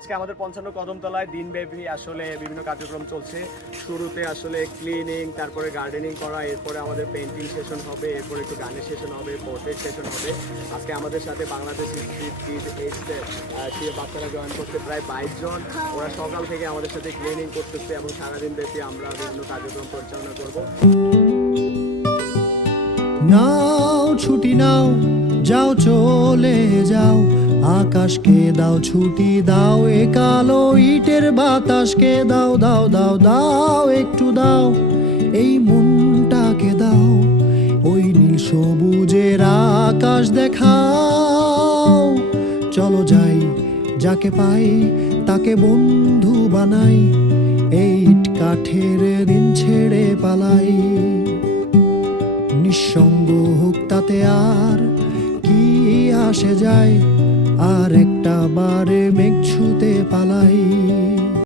আজকে আমাদের ৫৫ কদমতলায় দিনব্যাপী আসলে বিভিন্ন কার্যক্রম চলছে। শুরুতে আসলে ক্লিনিং, তারপরে গার্ডেনিং করা, এরপরে আমাদের পেন্টিং সেশন হবে, এরপরে একটু গানের সেশন হবে, পোর্ট্রেট সেশন হবে। আজকে আমাদের সাথে বাংলাদেশ বাচ্চারা জয়েন করতে প্রায় ২২ জন। ওরা সকাল থেকে আমাদের সাথে ক্লিনিং করতেছে এবং সারাদিন ব্যাপী আমরা বিভিন্ন কার্যক্রম পরিচালনা করব। নাও ছুটি নাও, যাও চলে যাও, আকাশকে দাও ছুটি দাও, এ কালো ইটের বাতাসকে দাও দাও দাও দাও একটু দাও, এই মনটাকে দাও, ওই নীল সবুজের আকাশ দেখাও। চলো যাই, যাকে পাই তাকে বন্ধু বানাই, এই ইট কাঠের দিন ছেড়ে পালাই। নিঃসঙ্গ হোক তাতে আর কি আসে যায়, আর একটা বারে মেঘ ছুতে পালাই।